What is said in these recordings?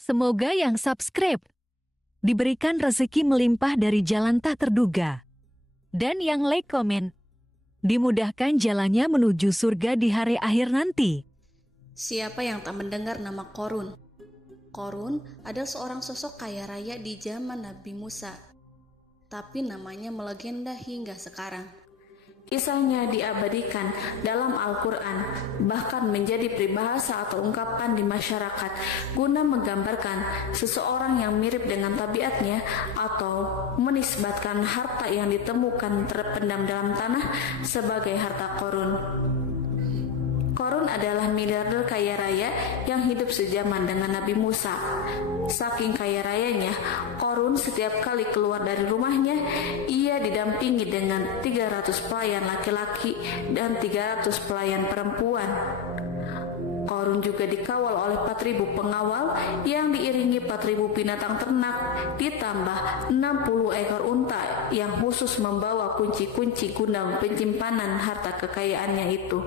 Semoga yang subscribe diberikan rezeki melimpah dari jalan tak terduga. Dan yang like komen, dimudahkan jalannya menuju surga di hari akhir nanti. Siapa yang tak mendengar nama Qorun? Qorun adalah seorang sosok kaya raya di zaman Nabi Musa, tapi namanya melegenda hingga sekarang. Kisahnya diabadikan dalam Al-Quran, bahkan menjadi peribahasa atau ungkapan di masyarakat guna menggambarkan seseorang yang mirip dengan tabiatnya atau menisbatkan harta yang ditemukan terpendam dalam tanah sebagai harta Qorun. Qorun adalah miliarder kaya raya yang hidup sejaman dengan Nabi Musa. Saking kaya rayanya, Qorun setiap kali keluar dari rumahnya, ia didampingi dengan 300 pelayan laki-laki dan 300 pelayan perempuan. Qorun juga dikawal oleh 4.000 pengawal yang diiringi 4.000 binatang ternak, ditambah 60 ekor unta yang khusus membawa kunci-kunci gudang penyimpanan harta kekayaannya itu.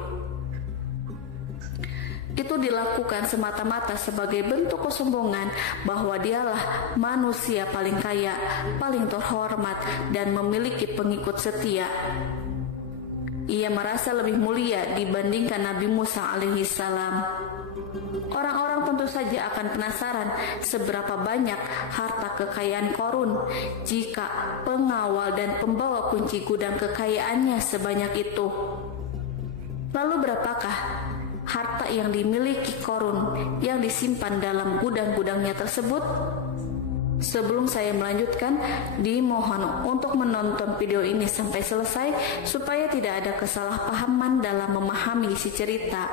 Itu dilakukan semata-mata sebagai bentuk kesombongan bahwa dialah manusia paling kaya, paling terhormat, dan memiliki pengikut setia. Ia merasa lebih mulia dibandingkan Nabi Musa alaihissalam. Orang-orang tentu saja akan penasaran seberapa banyak harta kekayaan Qorun jika pengawal dan pembawa kunci gudang kekayaannya sebanyak itu. Lalu berapakah harta yang dimiliki Qorun yang disimpan dalam gudang-gudangnya tersebut? Sebelum saya melanjutkan, dimohon untuk menonton video ini sampai selesai supaya tidak ada kesalahpahaman dalam memahami isi cerita,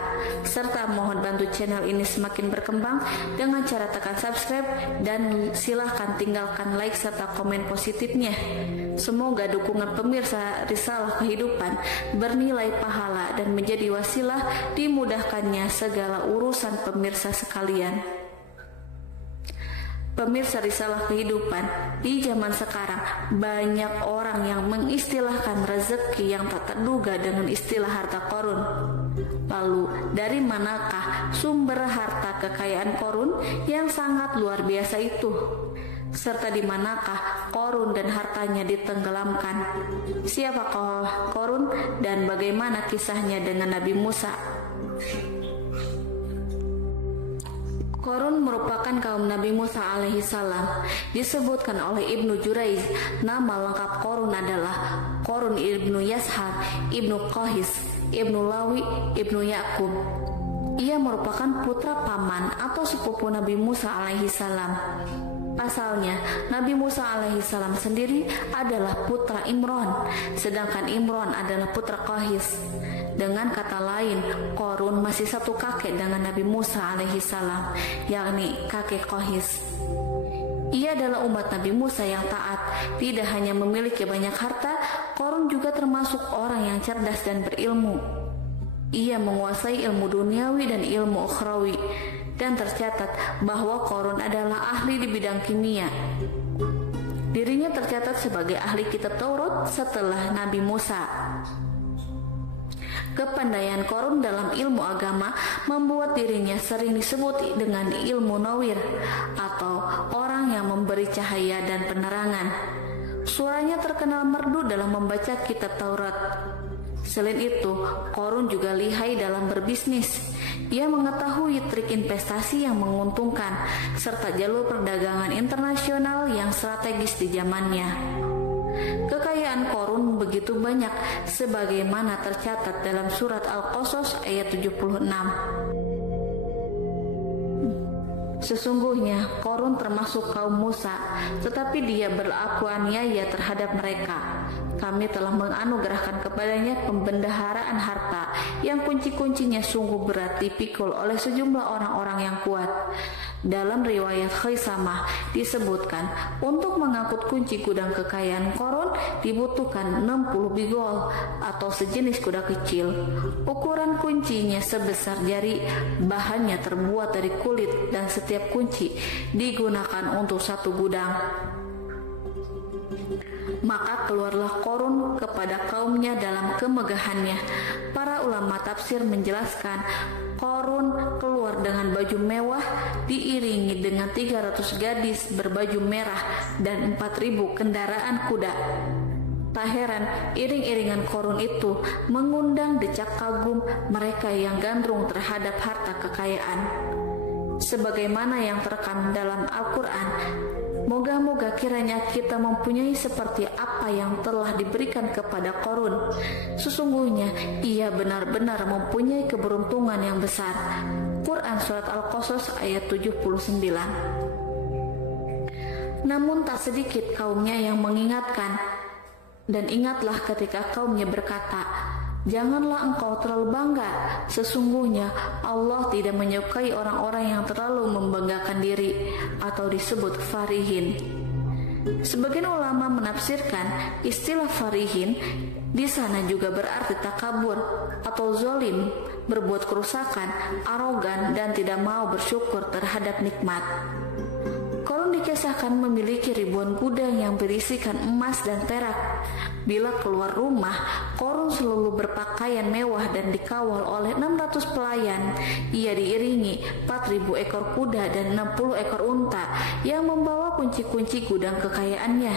serta mohon bantu channel ini semakin berkembang dengan cara tekan subscribe dan silahkan tinggalkan like serta komen positifnya. Semoga dukungan pemirsa Risalah Kehidupan bernilai pahala dan menjadi wasilah dimudahkannya segala urusan pemirsa sekalian. Pemirsa Risalah Kehidupan, di zaman sekarang banyak orang yang mengistilahkan rezeki yang tak terduga dengan istilah harta Qorun. Lalu, dari manakah sumber harta kekayaan Qorun yang sangat luar biasa itu? Serta di manakah Qorun dan hartanya ditenggelamkan? Siapakah Qorun dan bagaimana kisahnya dengan Nabi Musa? Qorun merupakan kaum Nabi Musa alaihissalam. Disebutkan oleh Ibnu Jurayj, nama lengkap Qorun adalah Qorun ibnu Yashar, ibnu Qahis, ibnu Lawi, ibnu Yakub. Ia merupakan putra paman atau sepupu Nabi Musa alaihissalam. Pasalnya, Nabi Musa alaihissalam sendiri adalah putra Imron, sedangkan Imron adalah putra Qahis. Dengan kata lain, Qorun masih satu kakek dengan Nabi Musa alaihissalam, yakni kakek Qahis. Ia adalah umat Nabi Musa yang taat. Tidak hanya memiliki banyak harta, Qorun juga termasuk orang yang cerdas dan berilmu. Ia menguasai ilmu duniawi dan ilmu ukhrawi, dan tercatat bahwa Qorun adalah ahli di bidang kimia. Dirinya tercatat sebagai ahli kitab Taurat setelah Nabi Musa. Kepandaian Qorun dalam ilmu agama membuat dirinya sering disebut dengan ilmu nawir atau orang yang memberi cahaya dan penerangan. Suaranya terkenal merdu dalam membaca kitab Taurat. Selain itu, Qorun juga lihai dalam berbisnis. Ia mengetahui trik investasi yang menguntungkan serta jalur perdagangan internasional yang strategis di zamannya. Kekayaan Qorun begitu banyak sebagaimana tercatat dalam surat Al-Qasas ayat 76. Sesungguhnya Qorun termasuk kaum Musa, tetapi dia berlaku aniaya terhadap mereka. Kami telah menganugerahkan kepadanya pembendaharaan harta yang kunci-kuncinya sungguh berat dipikul oleh sejumlah orang-orang yang kuat. Dalam riwayat Khaisamah disebutkan, untuk mengangkut kunci gudang kekayaan Qorun dibutuhkan 60 bigol atau sejenis kuda kecil. Ukuran kuncinya sebesar jari, bahannya terbuat dari kulit dan setiap kunci digunakan untuk satu gudang. Maka keluarlah Qorun kepada kaumnya dalam kemegahannya. Para ulama tafsir menjelaskan Qarun keluar dengan baju mewah diiringi dengan 300 gadis berbaju merah dan 4.000 kendaraan kuda. Tak heran iring-iringan Qarun itu mengundang decak kagum mereka yang gandrung terhadap harta kekayaan. Sebagaimana yang terekam dalam Al-Quran, moga-moga kiranya kita mempunyai seperti apa yang telah diberikan kepada Qarun. Sesungguhnya ia benar-benar mempunyai keberuntungan yang besar. Quran Surat Al-Qasas ayat 79. Namun tak sedikit kaumnya yang mengingatkan, dan ingatlah ketika kaumnya berkata, janganlah engkau terlalu bangga. Sesungguhnya Allah tidak menyukai orang-orang yang terlalu membanggakan diri atau disebut farihin. Sebagian ulama menafsirkan istilah farihin di sana juga berarti takabur atau zolim, berbuat kerusakan, arogan, dan tidak mau bersyukur terhadap nikmat. Qarun dikisahkan memiliki ribuan gudang yang berisikan emas dan perak. Bila keluar rumah, Qarun selalu berpakaian mewah dan dikawal oleh 600 pelayan. Ia diiringi 4.000 ekor kuda dan 60 ekor unta yang membawa kunci-kunci gudang kekayaannya.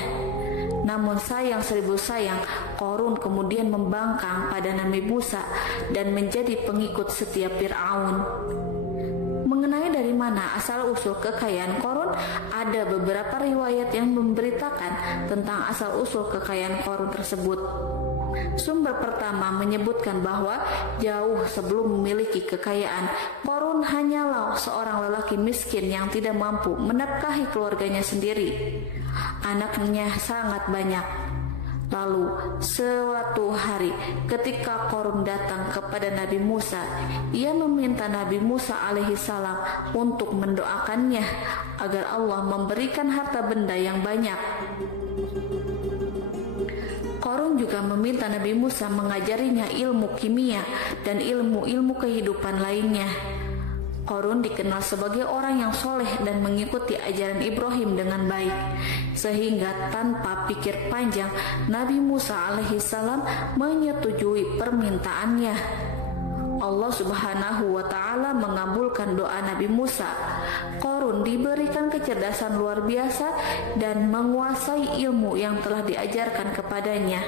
Namun sayang seribu sayang, Qarun kemudian membangkang pada Nabi Musa dan menjadi pengikut setia Fir'aun. Mengenai dari mana asal-usul kekayaan Qarun, ada beberapa riwayat yang memberitakan tentang asal-usul kekayaan Qarun tersebut. Sumber pertama menyebutkan bahwa jauh sebelum memiliki kekayaan, Qarun hanyalah seorang lelaki miskin yang tidak mampu menafkahi keluarganya sendiri. Anaknya sangat banyak. Lalu suatu hari ketika Qarun datang kepada Nabi Musa, ia meminta Nabi Musa alaihissalam untuk mendoakannya agar Allah memberikan harta benda yang banyak. Qarun juga meminta Nabi Musa mengajarinya ilmu kimia dan ilmu-ilmu kehidupan lainnya. Qarun dikenal sebagai orang yang soleh dan mengikuti ajaran Ibrahim dengan baik, sehingga tanpa pikir panjang Nabi Musa alaihissalam menyetujui permintaannya. Allah Subhanahu wa Ta'ala mengabulkan doa Nabi Musa. Qarun diberikan kecerdasan luar biasa dan menguasai ilmu yang telah diajarkan kepadanya.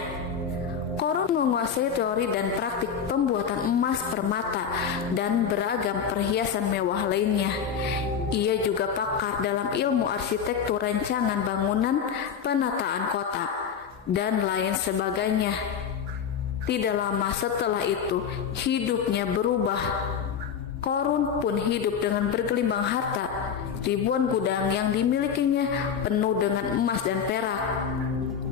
Qarun menguasai teori dan praktik pembuatan emas permata dan beragam perhiasan mewah lainnya. Ia juga pakar dalam ilmu arsitektur, rancangan bangunan, penataan kota, dan lain sebagainya. Tidak lama setelah itu, hidupnya berubah. Qarun pun hidup dengan bergelimbang harta. Ribuan gudang yang dimilikinya penuh dengan emas dan perak.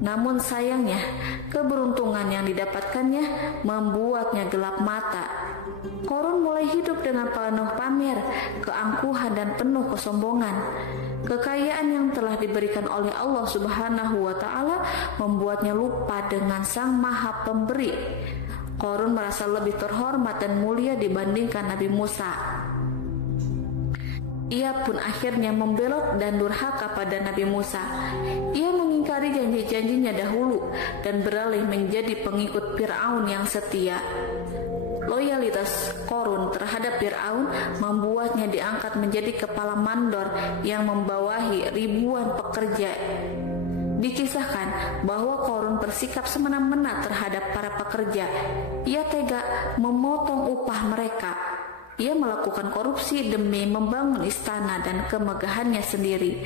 Namun sayangnya, keberuntungan yang didapatkannya membuatnya gelap mata. Qarun mulai hidup dengan penuh pamer, keangkuhan, dan penuh kesombongan. Kekayaan yang telah diberikan oleh Allah Subhanahu wa Ta'ala membuatnya lupa dengan Sang Maha Pemberi. Qarun merasa lebih terhormat dan mulia dibandingkan Nabi Musa. Ia pun akhirnya membelot dan durhaka pada Nabi Musa. Ia mengingkari janji-janjinya dahulu dan beralih menjadi pengikut Fir'aun yang setia. Loyalitas Qarun terhadap Fir'aun membuatnya diangkat menjadi kepala mandor yang membawahi ribuan pekerja. Dikisahkan bahwa Qarun bersikap semena-mena terhadap para pekerja. Ia tega memotong upah mereka. Ia melakukan korupsi demi membangun istana dan kemegahannya sendiri,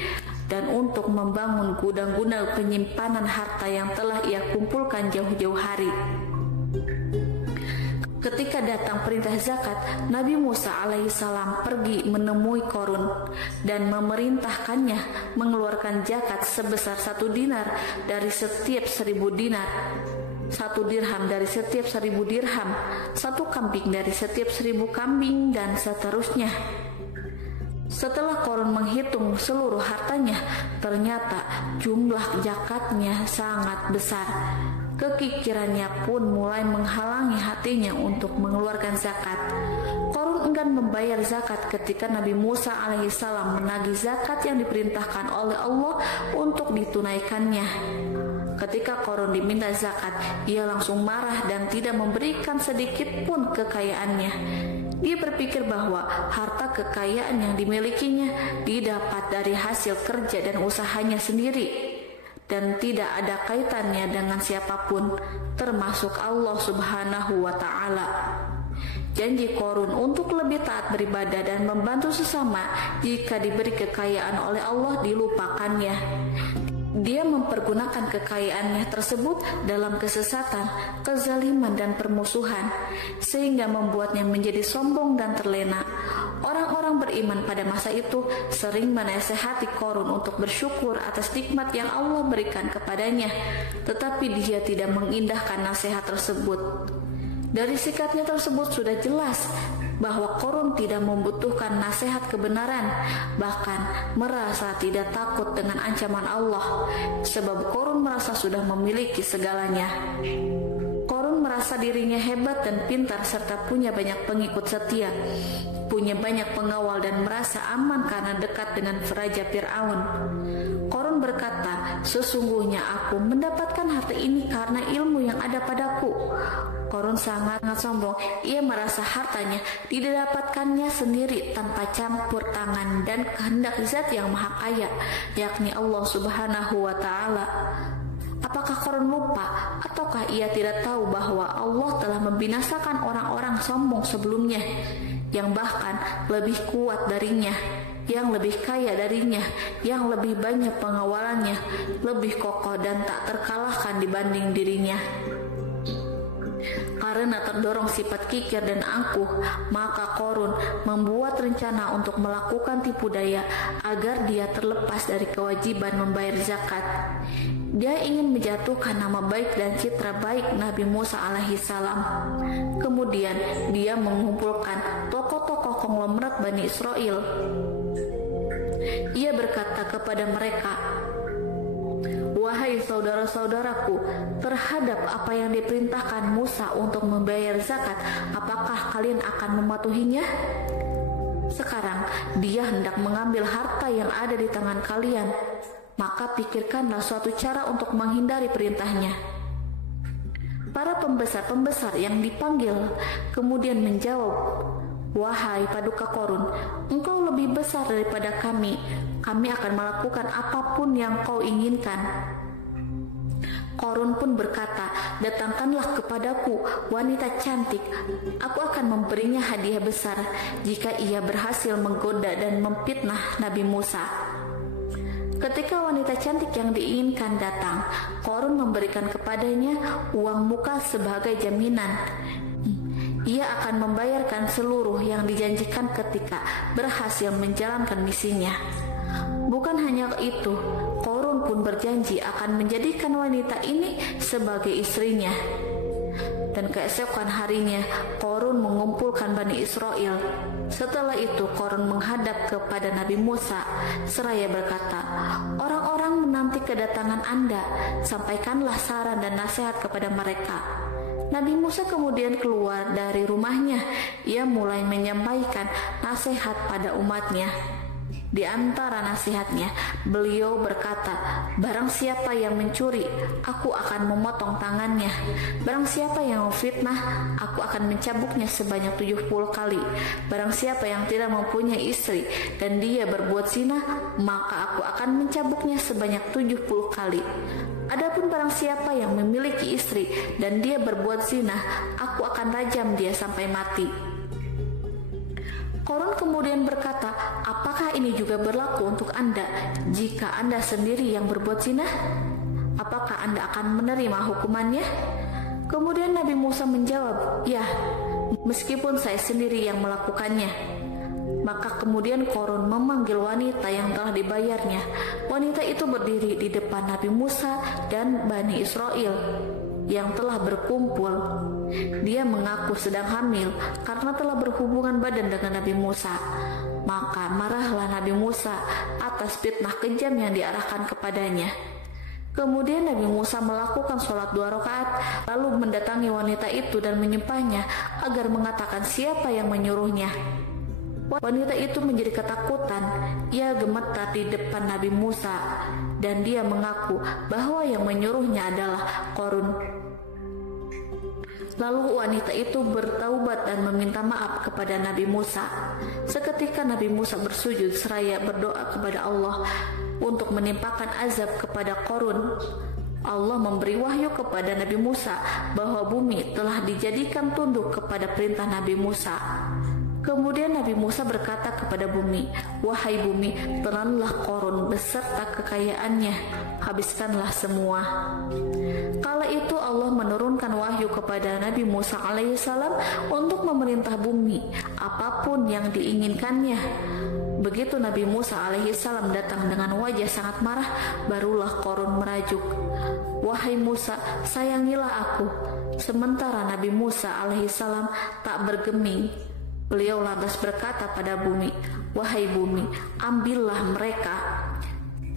dan untuk membangun gudang-gudang penyimpanan harta yang telah ia kumpulkan jauh-jauh hari. Ketika datang perintah zakat, Nabi Musa alaihissalam pergi menemui Qarun dan memerintahkannya mengeluarkan zakat sebesar 1 dinar dari setiap 1000 dinar, 1 dirham dari setiap 1000 dirham, 1 kambing dari setiap 1000 kambing, dan seterusnya. Setelah Qarun menghitung seluruh hartanya, ternyata jumlah zakatnya sangat besar. Kekikirannya pun mulai menghalangi hatinya untuk mengeluarkan zakat. Qarun enggan membayar zakat ketika Nabi Musa alaihissalam menagih zakat yang diperintahkan oleh Allah untuk ditunaikannya. Ketika Korun diminta zakat, ia langsung marah dan tidak memberikan sedikit pun kekayaannya. Dia berpikir bahwa harta kekayaan yang dimilikinya didapat dari hasil kerja dan usahanya sendiri, dan tidak ada kaitannya dengan siapapun, termasuk Allah Subhanahu wa Ta'ala. Janji Korun untuk lebih taat beribadah dan membantu sesama jika diberi kekayaan oleh Allah dilupakannya. Dia mempergunakan kekayaannya tersebut dalam kesesatan, kezaliman, dan permusuhan, sehingga membuatnya menjadi sombong dan terlena. Orang-orang beriman pada masa itu sering menasehati Korun untuk bersyukur atas nikmat yang Allah berikan kepadanya, tetapi dia tidak mengindahkan nasihat tersebut. Dari sikapnya tersebut sudah jelas bahwa Korun tidak membutuhkan nasihat kebenaran, bahkan merasa tidak takut dengan ancaman Allah, sebab Korun merasa sudah memiliki segalanya. Korun merasa dirinya hebat dan pintar serta punya banyak pengikut setia, punya banyak pengawal dan merasa aman karena dekat dengan Raja Fir'aun. Korun berkata, "Sesungguhnya aku mendapatkan harta ini karena ilmu yang ada padaku." Korun sangat sombong. Ia merasa hartanya didapatkannya sendiri tanpa campur tangan dan kehendak Zat yang Maha Kaya, yakni Allah Subhanahu wa Ta'ala. Apakah Korun lupa ataukah ia tidak tahu bahwa Allah telah membinasakan orang-orang sombong sebelumnya, yang bahkan lebih kuat darinya, yang lebih kaya darinya, yang lebih banyak pengawalannya, lebih kokoh dan tak terkalahkan dibanding dirinya? Karena terdorong sifat kikir dan angkuh, maka Korun membuat rencana untuk melakukan tipu daya agar dia terlepas dari kewajiban membayar zakat. Dia ingin menjatuhkan nama baik dan citra baik Nabi Musa alaihissalam. Kemudian dia mengumpulkan tokoh-tokoh konglomerat Bani Israel. Ia berkata kepada mereka, "Wahai saudara-saudaraku, terhadap apa yang diperintahkan Musa untuk membayar zakat, apakah kalian akan mematuhinya? Sekarang dia hendak mengambil harta yang ada di tangan kalian, maka pikirkanlah suatu cara untuk menghindari perintahnya." Para pembesar-pembesar yang dipanggil kemudian menjawab, "Wahai paduka Korun, engkau lebih besar daripada kami. Kami akan melakukan apapun yang kau inginkan." Korun pun berkata, "Datangkanlah kepadaku wanita cantik. Aku akan memberinya hadiah besar jika ia berhasil menggoda dan memfitnah Nabi Musa." Ketika wanita cantik yang diinginkan datang, Korun memberikan kepadanya uang muka sebagai jaminan. Ia akan membayarkan seluruh yang dijanjikan ketika berhasil menjalankan misinya. Bukan hanya itu, Korun pun berjanji akan menjadikan wanita ini sebagai istrinya. Dan keesokan harinya, Korun mengumpulkan Bani Israel. Setelah itu, Korun menghadap kepada Nabi Musa seraya berkata, "Orang-orang menanti kedatangan Anda, sampaikanlah saran dan nasihat kepada mereka." Nabi Musa kemudian keluar dari rumahnya. Ia mulai menyampaikan nasihat pada umatnya. Di antara nasihatnya, beliau berkata, "Barang siapa yang mencuri, aku akan memotong tangannya. Barang siapa yang memfitnah, aku akan mencambuknya sebanyak 70 kali. Barang siapa yang tidak mempunyai istri dan dia berbuat zina, maka aku akan mencambuknya sebanyak 70 kali. Adapun barang siapa yang memiliki istri dan dia berbuat zina, aku akan rajam dia sampai mati." Korun kemudian berkata, "Apakah ini juga berlaku untuk Anda jika Anda sendiri yang berbuat zina? Apakah Anda akan menerima hukumannya?" Kemudian Nabi Musa menjawab, "Ya, meskipun saya sendiri yang melakukannya." Maka kemudian Korun memanggil wanita yang telah dibayarnya. Wanita itu berdiri di depan Nabi Musa dan Bani Israel yang telah berkumpul. Dia mengaku sedang hamil karena telah berhubungan badan dengan Nabi Musa. Maka marahlah Nabi Musa atas fitnah kejam yang diarahkan kepadanya. Kemudian Nabi Musa melakukan sholat 2 rakaat, lalu mendatangi wanita itu dan menyumpahnya agar mengatakan siapa yang menyuruhnya. Wanita itu menjadi ketakutan. Ia gemetar di depan Nabi Musa dan dia mengaku bahwa yang menyuruhnya adalah Qarun. Lalu wanita itu bertaubat dan meminta maaf kepada Nabi Musa. Seketika Nabi Musa bersujud seraya berdoa kepada Allah untuk menimpakan azab kepada Qarun. Allah memberi wahyu kepada Nabi Musa bahwa bumi telah dijadikan tunduk kepada perintah Nabi Musa. Kemudian Nabi Musa berkata kepada bumi, "Wahai bumi, telanlah Qarun beserta kekayaannya, habiskanlah semua." Kala itu Allah menurunkan wahyu kepada Nabi Musa alaihissalam untuk memerintah bumi apapun yang diinginkannya. Begitu Nabi Musa alaihissalam datang dengan wajah sangat marah, barulah Qarun merajuk, "Wahai Musa, sayangilah aku." Sementara Nabi Musa alaihissalam tak bergeming. Beliau lantas berkata pada bumi, "Wahai bumi, ambillah mereka."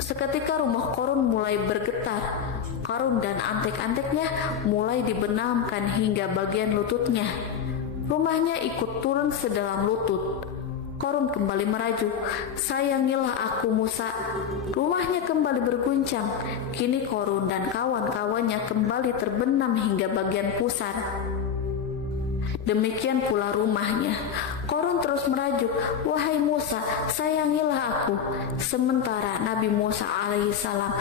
Seketika rumah Qarun mulai bergetar. Qarun dan antek-anteknya mulai dibenamkan hingga bagian lututnya. Rumahnya ikut turun sedalam lutut. Qarun kembali merajuk, "Sayangilah aku Musa." Rumahnya kembali berguncang. Kini Qarun dan kawan-kawannya kembali terbenam hingga bagian pusar. Demikian pula rumahnya. Qarun terus merajuk, "Wahai Musa, sayangilah aku." Sementara Nabi Musa alaihissalam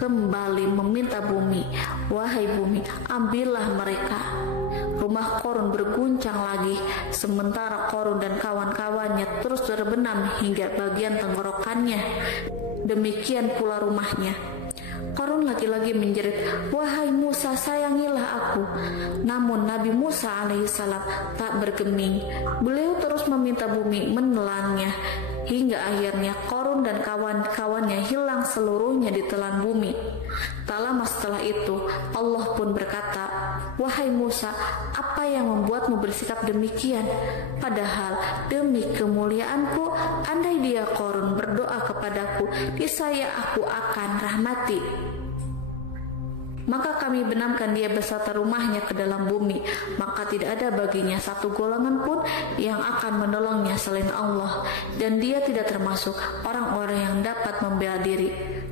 kembali meminta bumi, "Wahai bumi, ambillah mereka." Rumah Qarun berguncang lagi, sementara Qarun dan kawan-kawannya terus terbenam hingga bagian tenggorokannya. Demikian pula rumahnya. Qarun lagi-lagi menjerit, "Wahai Musa, sayangilah aku." Namun Nabi Musa alaihissalam tak bergeming. Beliau terus meminta bumi menelannya, hingga akhirnya Qarun dan kawan-kawannya hilang seluruhnya di telan bumi. Tak lama setelah itu Allah pun berkata, "Wahai Musa, apa yang membuatmu bersikap demikian? Padahal demi kemuliaanku, andai dia Qarun berdoa kepadaku, niscaya aku akan rahmati. Maka kami benamkan dia beserta rumahnya ke dalam bumi, maka tidak ada baginya satu golongan pun yang akan menolongnya selain Allah, dan dia tidak termasuk orang-orang yang dapat membela diri."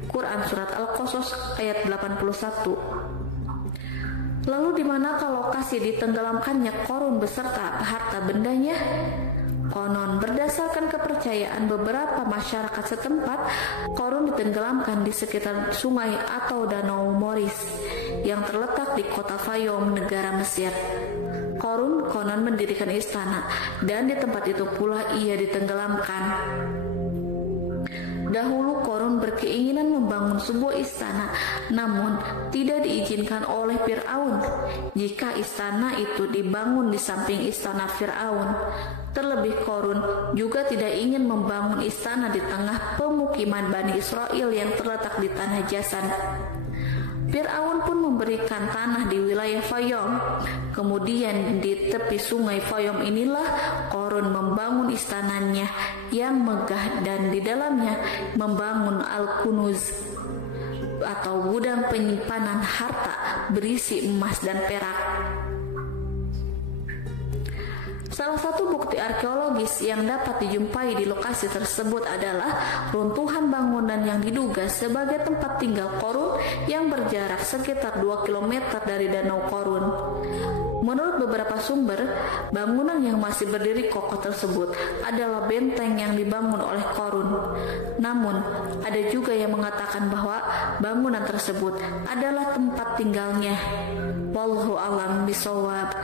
Quran Surat Al-Qasas ayat 81. Lalu di manakah lokasi ditenggelamkannya Qarun beserta harta bendanya? Konon berdasarkan kepercayaan beberapa masyarakat setempat, Qarun ditenggelamkan di sekitar sungai atau danau Moris yang terletak di kota Fayum, negara Mesir. Qarun konon mendirikan istana dan di tempat itu pula ia ditenggelamkan. Dahulu Qarun berkeinginan membangun sebuah istana, namun tidak diizinkan oleh Fir'aun. Jika istana itu dibangun di samping istana Fir'aun, terlebih Qarun juga tidak ingin membangun istana di tengah pemukiman Bani Israel yang terletak di tanah Jasan. Fir'aun pun memberikan tanah di wilayah Fayum. Kemudian di tepi sungai Fayum inilah Qarun membangun istananya yang megah dan di dalamnya membangun Al-Kunuz atau gudang penyimpanan harta berisi emas dan perak. Salah satu bukti arkeologis yang dapat dijumpai di lokasi tersebut adalah runtuhan bangunan yang diduga sebagai tempat tinggal Qarun yang berjarak sekitar 2 km dari Danau Qarun. Menurut beberapa sumber, bangunan yang masih berdiri kokoh tersebut adalah benteng yang dibangun oleh Qarun. Namun, ada juga yang mengatakan bahwa bangunan tersebut adalah tempat tinggalnya. Wallahu a'lam bishawab.